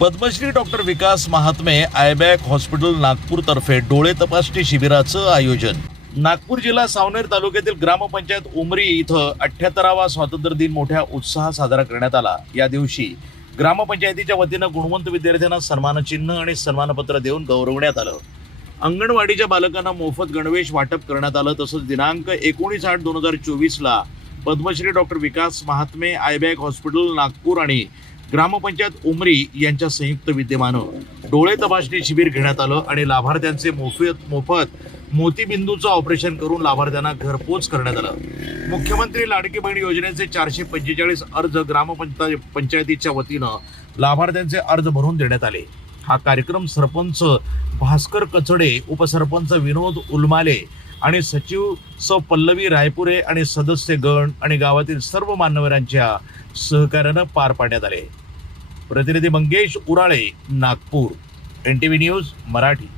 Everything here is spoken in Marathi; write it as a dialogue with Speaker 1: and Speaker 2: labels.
Speaker 1: Padmashri doctor Vikas Mahatme eye bank hospital Nagpur तर्फे डोळे तपासणी शिबिराचं आयोजन. नागपूर जिल्हा सावनेर तालुक्यातील ग्रामपंचायत उमरी इथं अठ्याहत्तरावा स्वातंत्र्य दिन मोठ्या उत्साहात साजरा करण्यात आला. या दिवशी ग्रामपंचायतीच्या वतीनं गुणवंत विद्यार्थ्यांना सन्मानचिन्ह आणि सन्मानपत्र देऊन गौरवण्यात आलं. अंगणवाडीच्या बालकांना मोफत गणवेश वाटप करण्यात आलं तसंच दिनांक एकोणीस आठ दोन हजार चोवीसला Padmashri doctor Vikas Mahatme eye bank hospital Nagpur आणि ग्रामपंचायत उमरी यांच्या संयुक्त विद्यमानं डोळे तपासणी शिबिर घेण्यात आलं आणि लाभार्थ्यांचे मोफत मोफत मोतीबिंदूचं ऑपरेशन करून लाभार्थ्यांना घरपोच करण्यात आलं. मुख्यमंत्री लाडकी बहीण योजनेचे चारशे पंचेचाळीस अर्ज ग्रामपंचाय पंचायतीच्या वतीनं लाभार्थ्यांचे अर्ज भरून देण्यात आले. हा कार्यक्रम सरपंच भास्कर कचडे उपसरपंच विनोद उलमाले आणि सचिव स पल्लवी रायपुरे आणि सदस्य गण आणि गावातील सर्व मान्यवरांच्या सहकार्यानं पार पाडण्यात आले. प्रतिनिधी Mangesh Urale Nagpur. N T V news Marathi.